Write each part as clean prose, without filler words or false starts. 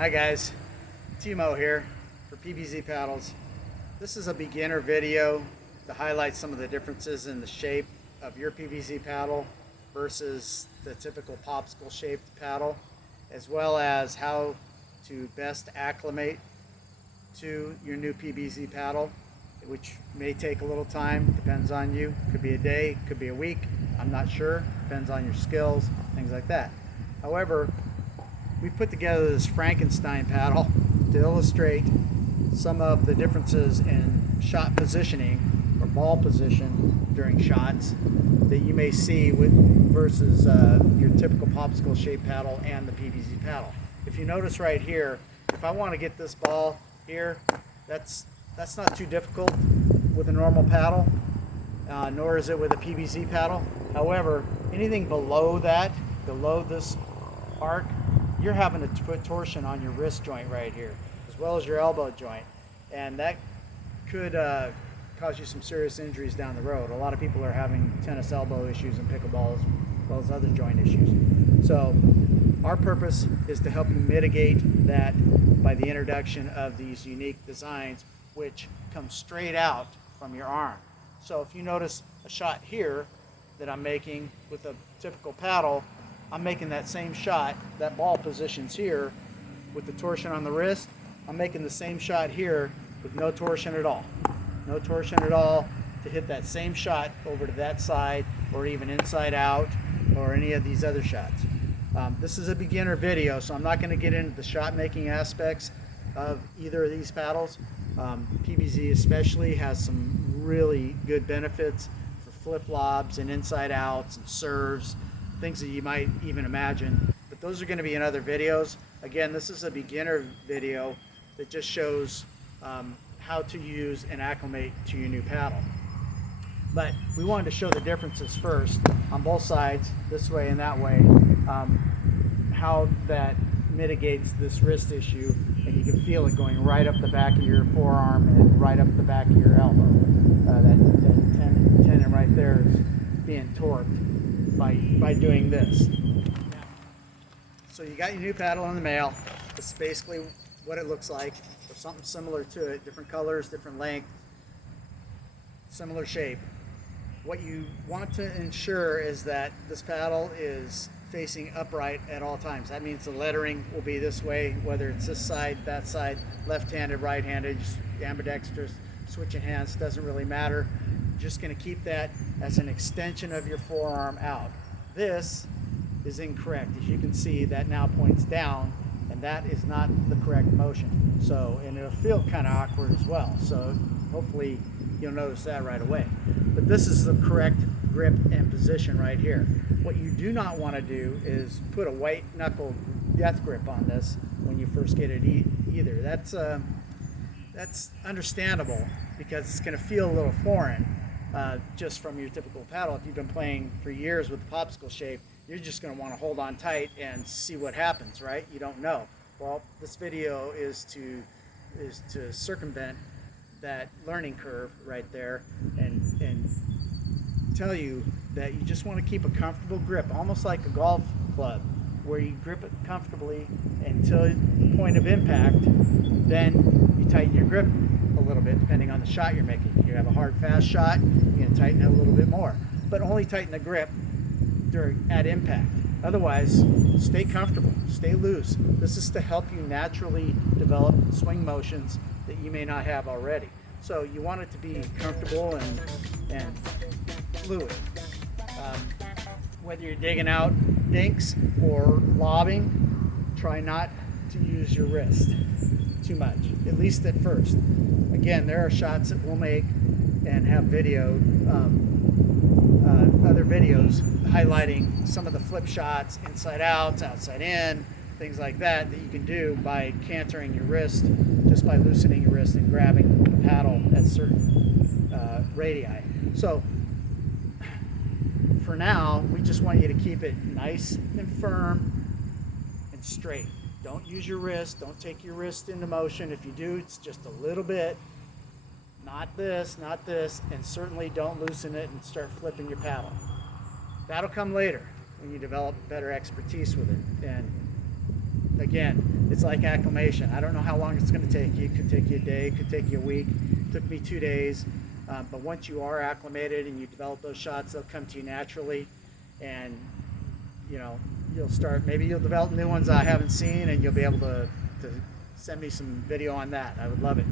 Hi guys, Timo here for PBZ Paddles. This is a beginner video to highlight some of the differences in the shape of your PBZ paddle versus the typical popsicle shaped paddle, as well as how to best acclimate to your new PBZ paddle, which may take a little time, depends on you. Could be a day, could be a week, I'm not sure, depends on your skills, things like that. However, we put together this Frankenstein paddle to illustrate some of the differences in shot positioning or ball position during shots that you may see versus your typical popsicle shaped paddle and the PBZ paddle. If you notice right here, if I want to get this ball here, that's not too difficult with a normal paddle, nor is it with a PBZ paddle. However, anything below that, below this arc, you're having to put torsion on your wrist joint right here, as well as your elbow joint, and that could cause you some serious injuries down the road. A lot of people are having tennis elbow issues and pickleball as well as other joint issues. So our purpose is to help you mitigate that by the introduction of these unique designs which come straight out from your arm. So if you notice a shot here that I'm making with a typical paddle, I'm making that same shot, that ball positions here with the torsion on the wrist. I'm making the same shot here with no torsion at all. No torsion at all to hit that same shot over to that side or even inside out or any of these other shots. This is a beginner video, so I'm not going to get into the shot making aspects of either of these paddles. PBZ especially has some really good benefits for flip lobs and inside outs and serves, things that you might even imagine, but those are going to be in other videos. Again, this is a beginner video that just shows how to use and acclimate to your new paddle. But we wanted to show the differences first on both sides, this way and that way, how that mitigates this wrist issue, and you can feel it going right up the back of your forearm and right up the back of your elbow. That tendon right there is being torqued by doing this. So you got your new paddle in the mail. This is basically what it looks like, or something similar to it, different colors, different length, similar shape. What you want to ensure is that this paddle is facing upright at all times. That means the lettering will be this way, whether it's this side, that side, left-handed, right-handed, ambidextrous, switching hands, doesn't really matter. Just going to keep that as an extension of your forearm out. This is incorrect. As you can see, that now points down, and that is not the correct motion. So, and it'll feel kind of awkward as well. So hopefully you'll notice that right away. But this is the correct grip and position right here. What you do not want to do is put a white knuckle death grip on this when you first get it either. That's understandable because it's going to feel a little foreign. Just from your typical paddle. If you've been playing for years with the popsicle shape, you're just going to want to hold on tight and see what happens, right? You don't know. Well, this video is to circumvent that learning curve right there and tell you that you just want to keep a comfortable grip, almost like a golf club, where you grip it comfortably until the point of impact. Then you tighten your grip a little bit depending on the shot you're making. If you have a hard, fast shot, you're going to tighten it a little bit more, but only tighten the grip at impact. Otherwise, stay comfortable, stay loose. This is to help you naturally develop swing motions that you may not have already. So you want it to be comfortable and fluid. Whether you're digging out dinks or lobbing, try not to use your wrist too much, at least at first. Again, there are shots that we'll make and have other videos highlighting some of the flip shots, inside outs, outside in, things like that you can do by cantering your wrist, just by loosening your wrist and grabbing the paddle at certain radii. So for now, we just want you to keep it nice and firm and straight. Don't use your wrist. Don't take your wrist into motion. If you do, it's just a little bit. Not this, and certainly don't loosen it and start flipping your paddle. That'll come later when you develop better expertise with it. And again, It's like acclimation. I don't know how long it's going to take you. It could take you a day, it could take you a week. It took me 2 days. But once you are acclimated and you develop those shots, they'll come to you naturally. And you know, maybe you'll develop new ones I haven't seen, and you'll be able to send me some video on that. I would love it.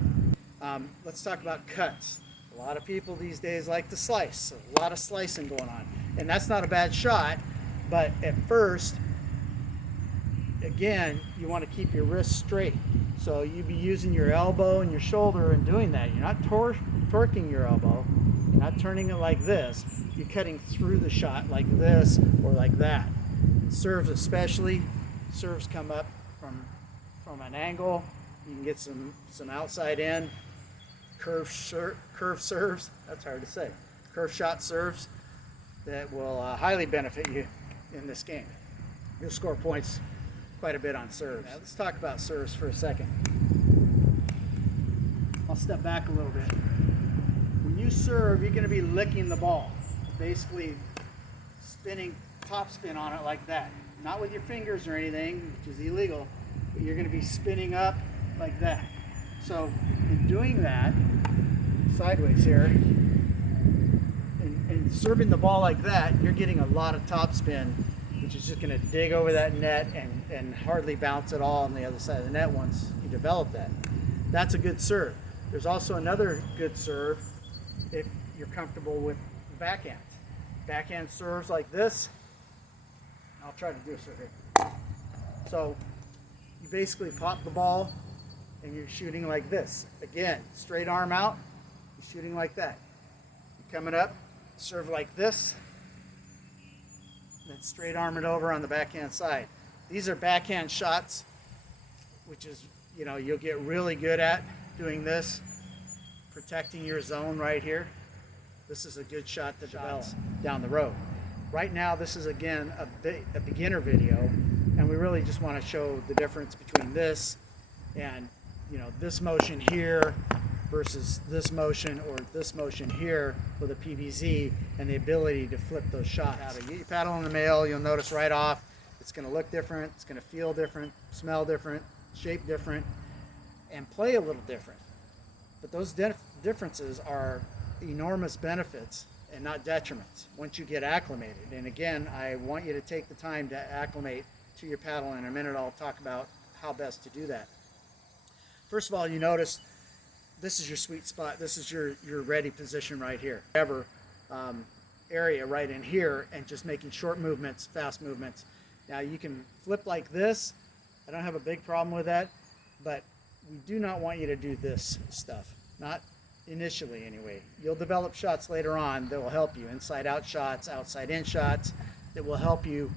Let's talk about cuts. A lot of people these days like to slice. A lot of slicing going on. And that's not a bad shot, but at first, again, you want to keep your wrist straight. So you'd be using your elbow and your shoulder and doing that. You're not torquing your elbow. You're not turning it like this. You're cutting through the shot like this or like that. Serves especially, serves come up from an angle. You can get some outside in. Curve serves, that's hard to say. Curve shot serves that will highly benefit you in this game. You'll score points quite a bit on serves. Now, let's talk about serves for a second. I'll step back a little bit. When you serve, you're going to be licking the ball. Basically spinning, top spin on it like that. Not with your fingers or anything, which is illegal, but you're going to be spinning up like that. So in doing that, sideways here, and serving the ball like that, you're getting a lot of top spin, which is just going to dig over that net and hardly bounce at all on the other side of the net once you develop that. That's a good serve. There's also another good serve if you're comfortable with backhand. Backhand serves like this. I'll try to do this right here. So you basically pop the ball and you're shooting like this. Again, straight arm out, you're shooting like that. You're coming up, serve like this, then straight arm it over on the backhand side. These are backhand shots, which is, you know, you'll get really good at doing this, protecting your zone right here. This is a good shot to develop down the road. Right now, this is again a beginner video, and we really just want to show the difference between this and, you know, this motion here versus this motion or this motion here with a PBZ, and the ability to flip those shots. You get your paddle in the mail, you'll notice right off it's going to look different, it's going to feel different, smell different, shape different, and play a little different. But those differences are enormous benefits and not detriments once you get acclimated. And again, I want you to take the time to acclimate to your paddle. In a minute I'll talk about how best to do that. First of all, you notice this is your sweet spot. This is your ready position right here. Whatever area right in here, and just making short movements, fast movements. Now you can flip like this. I don't have a big problem with that, but we do not want you to do this stuff. Not initially anyway. You'll develop shots later on that will help you. Inside out shots, outside in shots that will help you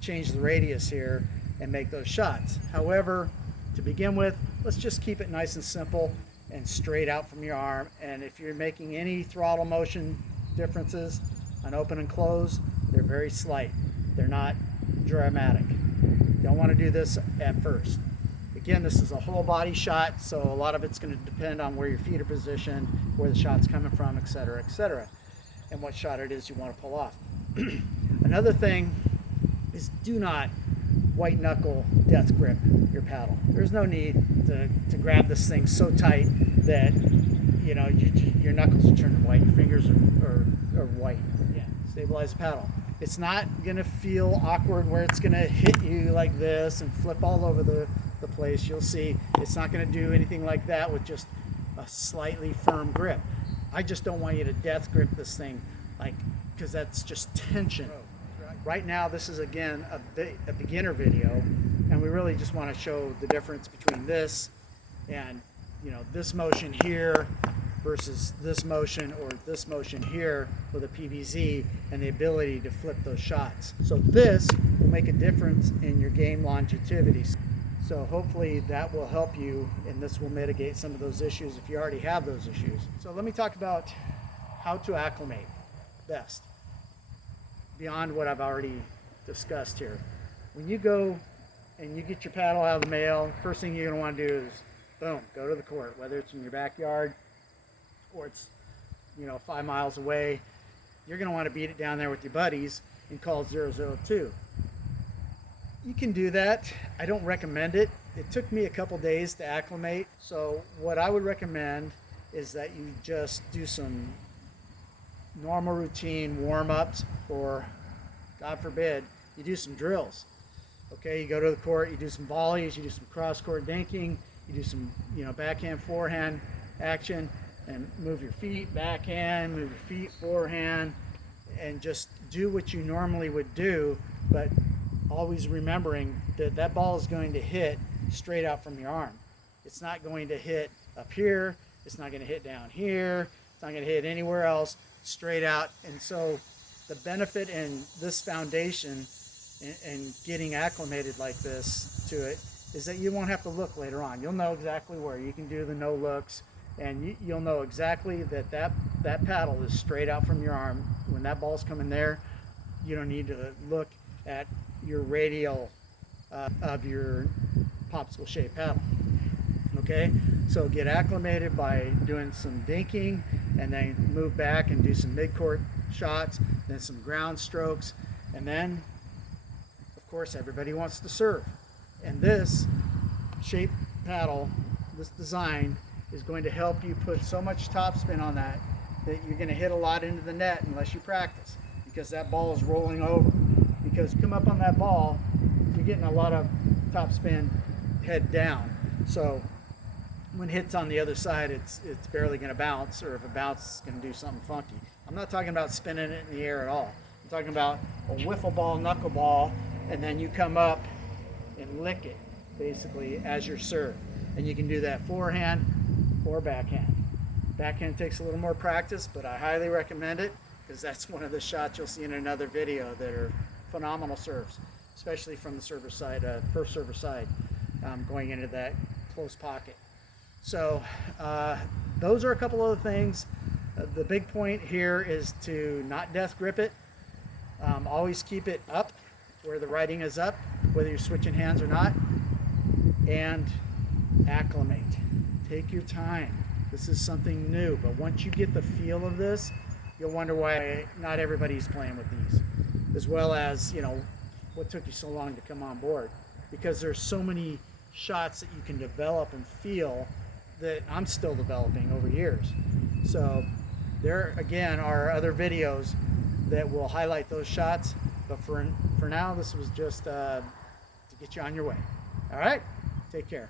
change the radius here and make those shots. However, to begin with, let's just keep it nice and simple and straight out from your arm. And if you're making any throttle motion differences on open and close, they're very slight. They're not dramatic. Don't want to do this at first. Again, this is a whole body shot, so a lot of it's going to depend on where your feet are positioned, where the shot's coming from, etc., and what shot it is you want to pull off. Another thing is, do not white knuckle death grip your paddle. There's no need to grab this thing so tight that, you know, your knuckles are turning white, your fingers are white. Yeah, stabilize the paddle. It's not going to feel awkward where it's going to hit you like this and flip all over the place. You'll see it's not going to do anything like that with just a slightly firm grip. I just don't want you to death grip this thing, like, because that's just tension. Right now, this is again a beginner video, and we really just want to show the difference between this and, you know, this motion here versus this motion or this motion here with a PBZ, and the ability to flip those shots. So this will make a difference in your game longevity. So hopefully that will help you, and this will mitigate some of those issues if you already have those issues. So let me talk about how to acclimate best, beyond what I've already discussed here. When you go and you get your paddle out of the mail, first thing you're going to want to do is, boom, go to the court, whether it's in your backyard or it's, you know, 5 miles away. You're going to want to beat it down there with your buddies and call 002. You can do that. I don't recommend it. It took me a couple days to acclimate. So what I would recommend is that you just do some normal routine warm-ups, or God forbid, you do some drills. Okay, you go to the court, you do some volleys, you do some cross-court dinking, you do some, backhand, forehand action, and move your feet, backhand, move your feet, forehand, and just do what you normally would do, but always remembering that that ball is going to hit straight out from your arm. It's not going to hit up here, it's not going to hit down here, it's not going to hit anywhere else, straight out. And so the benefit in this foundation and getting acclimated like this to it is that you won't have to look later on. You'll know exactly where. You can do the no looks, and you'll know exactly that paddle is straight out from your arm. When that ball's coming there, you don't need to look at your radial of your popsicle shaped paddle. Okay, so get acclimated by doing some dinking, and then move back and do some mid-court shots, then some ground strokes, and then of course everybody wants to serve. And this shape paddle, this design, is going to help you put so much topspin on that you're going to hit a lot into the net unless you practice, because that ball is rolling over. Because come up on that ball, you're getting a lot of topspin head down. So when it hits on the other side, it's barely going to bounce, or if it bounces, it's going to do something funky. I'm not talking about spinning it in the air at all. I'm talking about a wiffle ball, knuckleball, and then you come up and lick it, basically, as your serve. And you can do that forehand or backhand. Backhand takes a little more practice, but I highly recommend it, because that's one of the shots you'll see in another video that are phenomenal serves, especially from the server side, first server side, going into that close pocket. So those are a couple of the things. The big point here is to not death grip it. Always keep it up where the writing is up, whether you're switching hands or not, and acclimate. Take your time. This is something new, but once you get the feel of this, you'll wonder why not everybody's playing with these, as well as, what took you so long to come on board, because there's so many shots that you can develop and feel that I'm still developing over years. So there again are other videos that will highlight those shots, but for now, this was just to get you on your way. All right, take care.